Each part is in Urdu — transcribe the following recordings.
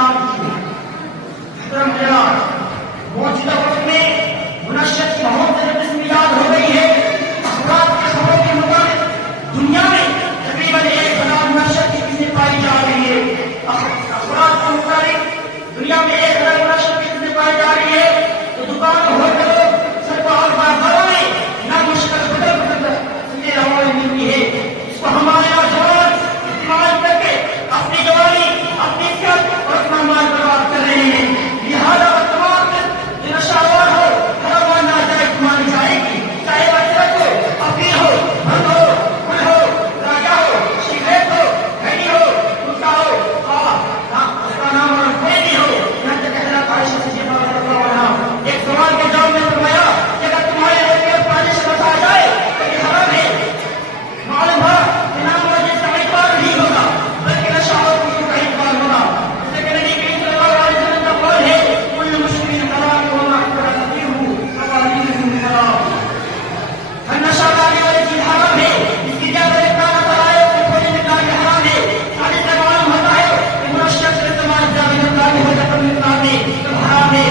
اعلان کیے. محترم حضرات، موجودہ وقت میں منشیات کی بہت زیادہ قسم ایجاد ہو گئی ہے. افراد کے خبروں کے مطابق دنیا میں تقریباً 1000 منشیات کی قسمیں پائی جا رہی ہے. افراد کے مطابق دنیا میں 1000 منشیات کی قسمیں پائی جا رہی ہے. تو دکان ہوٹلوں سرکار بازاروں میں نامشکل بدل بدل چیزیں روایت ملتی ہے. اس کو ہمارے نوجوان استعمال کر کے اپنی جوانی، اپنی عزت اور اپنا مال برباد کر رہے ہیں. لہٰذا تمام جو نشہور ہو حرام اور ناجائز مانی جائے گی، چاہے بچہ ہو، افیل ہو، بھنگ ہو، گل ہو، راجا ہو، سگریٹ ہو، گھڑی ہو، کتا ہو، اس کا نام اور کوئی بھی ہو. یہاں تک کہ حضرت عائشہ صدیقہ رضی اللہ عنہا ایک سوال کے جواب میں فرمایا کہ اگر تمہارے لیے پانی سے بچا جائے تو یہ حرام ہے. معلوم ہے کہ نام اور جس کا اعتبار نہیں ہوگا بلکہ نشہور کی کا اعتبار ہوگا. اس کے نبی کریم صلی اللہ علیہ وسلم کا قول ہے کل مشکل حرام وما اکبر تقیہ فقالیہ حرام. ہر نشہ لانے والی چیز حرام ہے. اس کی زیادہ اقرار کرائے اس کی تھوڑی مقدار میں حرام ہے. حدیث سے معلوم ہوتا ہے کہ منشیات سے استعمال زیادہ مقدار میں ہو جائے کم مقدار میں تو حرام ہے.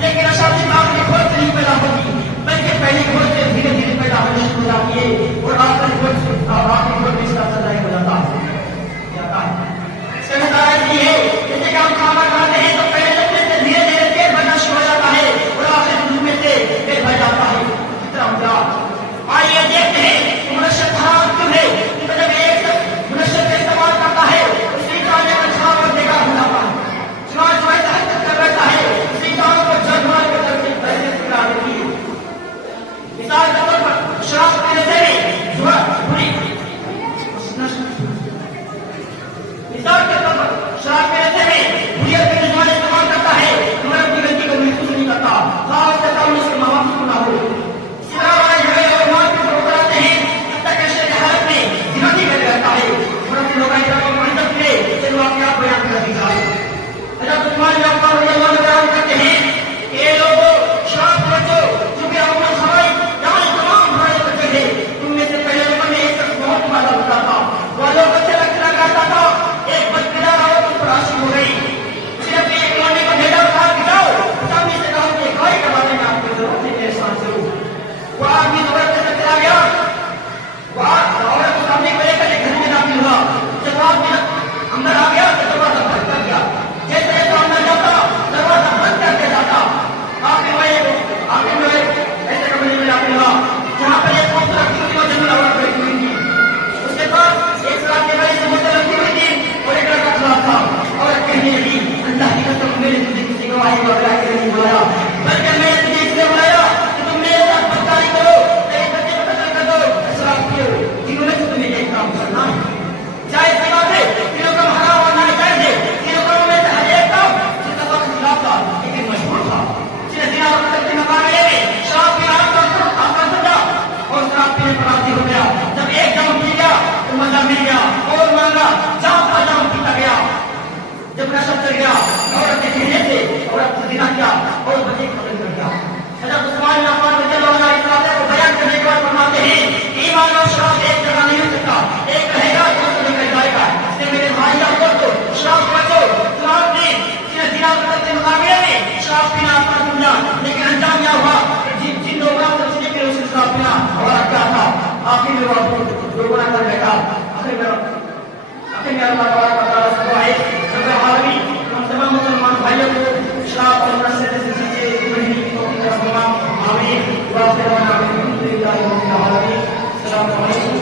لیکن نشہ دماغ میں خود سے نہیں پیدا ہوتی بلکہ پہلے خود سے دھیرے دھیرے پیدا ہونے شروع ہو جاتی ہے اور آخر خود سے آخر خود اس کا سزائی ہو جاتا ہے. اس کا مثال یہ ہے جیسے کہ ہم کھانا کھاتے ہیں تو پہلے لگنے سے دھیرے دھیرے پیٹ بھرنا شروع ہو جاتا ہے اور آخر منہ میں سے پیٹ بھر جاتا ہے. اس طرح ہوتا آئیے دیکھتے ہیں کہ منشیات حرام کیوں ہے. جب ایک منشیات کا استعمال کرتا ہے اس کی جانے کا چھاپ اور بےکار ہو جاتا ہے. چنانچہ جو ایسا حرکت کر رہتا ہے اس کی جانوں کو جرمال کے طرف سے پیسے سکھا دیتی ہے. مثال کے طور پر شراب پینے سے بھی بری مثال کے طور پر شراب پینے سے بھی بریت کے نوجوان استعمال کرتا ہے مگر اپنی غلطی کو محسوس نہیں کرتا. خاص کے سامنے اس کے ماں باپ کو نہ ہو. اسی طرح ہمارے جھگڑے اور مار پیٹ ہوتے رہتے ہیں جب تک ایسے کی حالت میں زندگی میں رہتا ہے. اور اپنے لوگ ایسا کو مدد ملے چلو آپ بیان کر دیجیے. حضرت عثمان بن عفان رضی اللہ عنہ بیان کرتے ہیں کہ اے لوگوں شراب پوچھو چونکہ عمر خواہی یعنی تمام برائے بچے تھے. تم میں سے پہلے لوگوں میں ایک شخص بہت مالا ہوتا تھا. وہ لوگ بچے رکھنا کرتا تھا. ایک بدکردار عورت اس پر عاشق ہو گئی. صرف ایک لونے کو بھیجا کھا کے جاؤ. سامنے سے کہا کہ گائے کے بارے میں آپ کو ضرورت ہے میرے ساتھ ضرور. وہ آدمی عورت کے ساتھ چلا گیا. وہ عورت کو سامنے کو لے کر گھر میں داخل ہوا. جب آدمی اندر آ گیا تو دروازہ بند کر دیا. جیسے ایسا اندر جاتا دروازہ بند کر کے جاتا. آخر میں ایسے کمرے میں داخل ہوا جہاں پر ایک خوبصورت چھوٹی اور جنگل عورت بیٹھی ہوئی تھی. اس کے پاس ایک ساتھ کے بڑے سے بوتل رکھی ہوئی تھی اور ایک لڑکا کھڑا تھا. عورت کہنے لگی اللہ کی قسم میں نے تجھے کسی گواہی کو بلا کے نہیں بلایا بلکہ میں نے تجھے اس لیے بلایا کہ تم میرے ساتھ بدکاری کرو، میرے بچے کو قتل کر دو، شراب پیو. تینوں میں سے تمہیں ایک کام کرنا ہے. جائز سی بات ہے تینوں کام حرام اور ناجائز ہے. تینوں کاموں میں سے ہر ایک کام جس کا وقت خلاف تھا لیکن مشہور تھا. شراب پینا آسان سمجھا اور شراب پینے پر راضی ہو گیا. جب ایک جام پی گیا تو مزہ مل گیا اور مانگا جام کا جام پیتا گیا. جب نشہ چڑھ گیا عورت کے کہنے سے عورت سے زنا کیا اور بچے ختم کر گیا. حضرت عثمان بن عفان رضی اللہ عنہ کو بیان کرنے کے بعد فرماتے ہیں ایمان اور شراب ایک جگہ نہیں ہو سکتا. ایک رہے گا دوسرا نکل جائے گا. اس نے میرے بھائی کو شراب بچو شراب نے زنا کے مقابلے میں شراب پینا آسان سمجھا لیکن انجام کیا ہوا. جن لوگوں سے سنے کے اس نے شراب پینا ہمارا کیا تھا. آخر میں وہ لوگوں نے کر بیٹھا. آخر میں اللہ تعالیٰ کا دعا ہے رب العالمین ہم تمام مسلمان بھائیوں کو شراب اور نشے سے بچنے کی توفیق عطا فرما. آمین. وآخر دعوانا الحمد للہ رب العالمین. السلام علیکم.